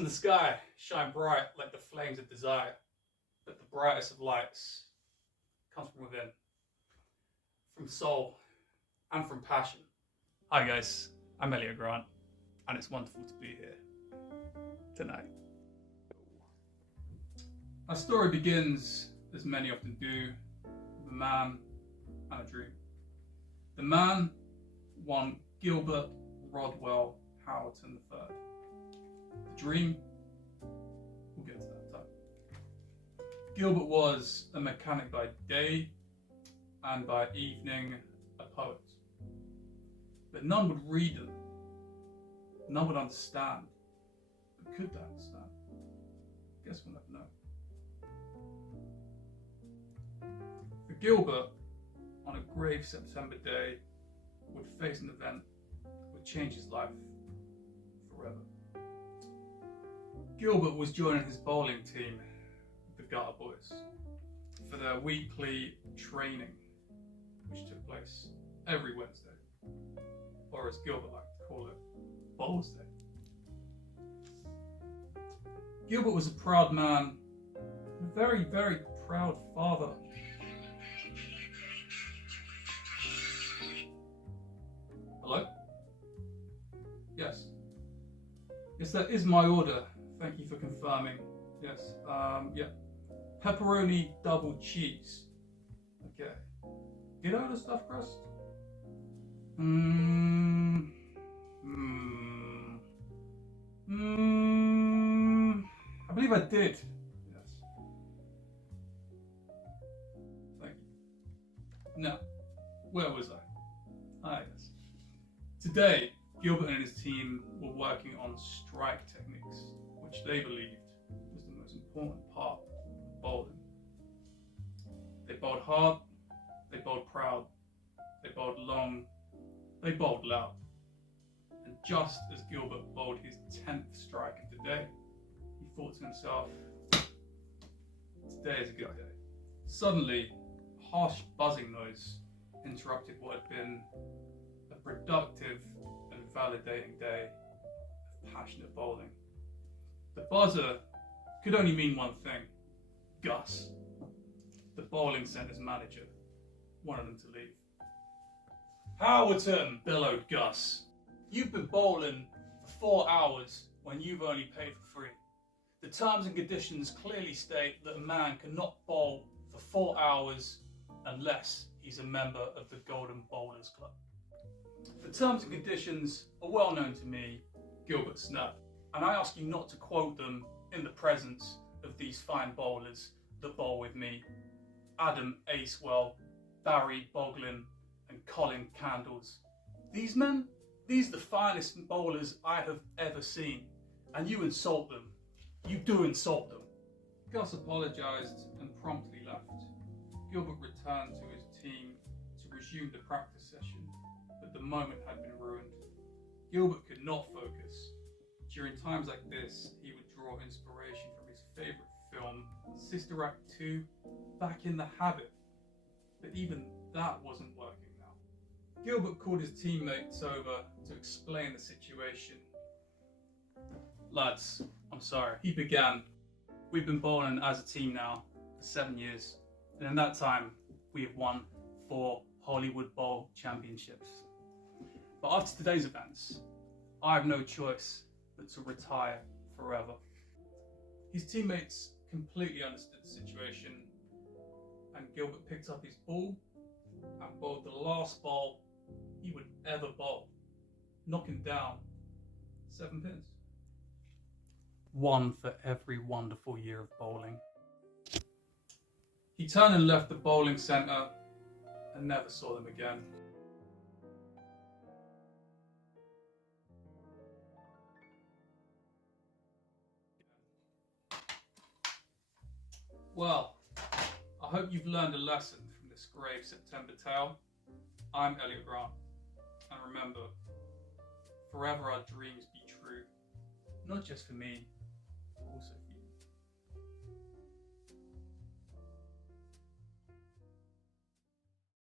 in the sky shine bright like the flames of desire, but the brightest of lights comes from within, from soul and from passion. Hi guys, I'm Elliot Grant, and it's wonderful to be here tonight. Our story begins, as many often do, with a man and a dream. The man, one Gilbert Rodwell Howerton III. The dream, we'll get to that time. Gilbert was a mechanic by day and by evening a poet. But none would read them, none would understand. But could they understand? Guess we'll never know. For Gilbert, on a grave September day, would face an event that would change his life forever. Gilbert was joining his bowling team, the Gutter Boys, for their weekly training, which took place every Wednesday, or as Gilbert liked to call it, Bowls Day. Gilbert was a proud man, a very, very proud father. Hello? Yes. Yes, that is my order. Thank you for confirming. Yes. Yeah. Pepperoni double cheese. Okay. Get out of stuffed crust? I believe I did. Yes. Thank you. Now, where was I? Ah, yes. Today, Gilbert and his team were working on strike techniques, which they believed was the most important part of bowling. They bowled hard, they bowled proud, they bowled long, they bowled loud. And just as Gilbert bowled his 10th strike of the day, he thought to himself, today is a good day. Suddenly, a harsh buzzing noise interrupted what had been a productive and validating day of passionate bowling. The buzzer could only mean one thing: Gus, the bowling centre's manager, wanted them to leave. "Howerton," bellowed Gus, "you've been bowling for 4 hours when you've only paid for 3. The terms and conditions clearly state that a man cannot bowl for 4 hours unless he's a member of the Golden Bowlers Club." The terms and conditions are well known to me, Gilbert snapped, and I ask you not to quote them in the presence of these fine bowlers that bowl with me: Adam Acewell, Barry Boglin, and Colin Candles. These men, these are the finest bowlers I have ever seen, and you insult them. You do insult them. Gus apologised and promptly left. Gilbert returned to his team to resume the practice session, but the moment had been ruined. Gilbert could not focus. During times like this, he would draw inspiration from his favourite film, Sister Act 2, Back in the Habit. But even that wasn't working now. Gilbert called his teammates over to explain the situation. "Lads, I'm sorry," he began. "We've been bowling as a team now for 7 years, and in that time, we have won 4 Hollywood Bowl championships. But after today's events, I have no choice but to retire forever." His teammates completely understood the situation, and Gilbert picked up his ball and bowled the last ball he would ever bowl, knocking down 7 pins. 1 for every wonderful year of bowling. He turned and left the bowling centre and never saw them again. Well, I hope you've learned a lesson from this grave September tale. I'm Elliot Grant, and remember, forever our dreams be true, not just for me, but also for you.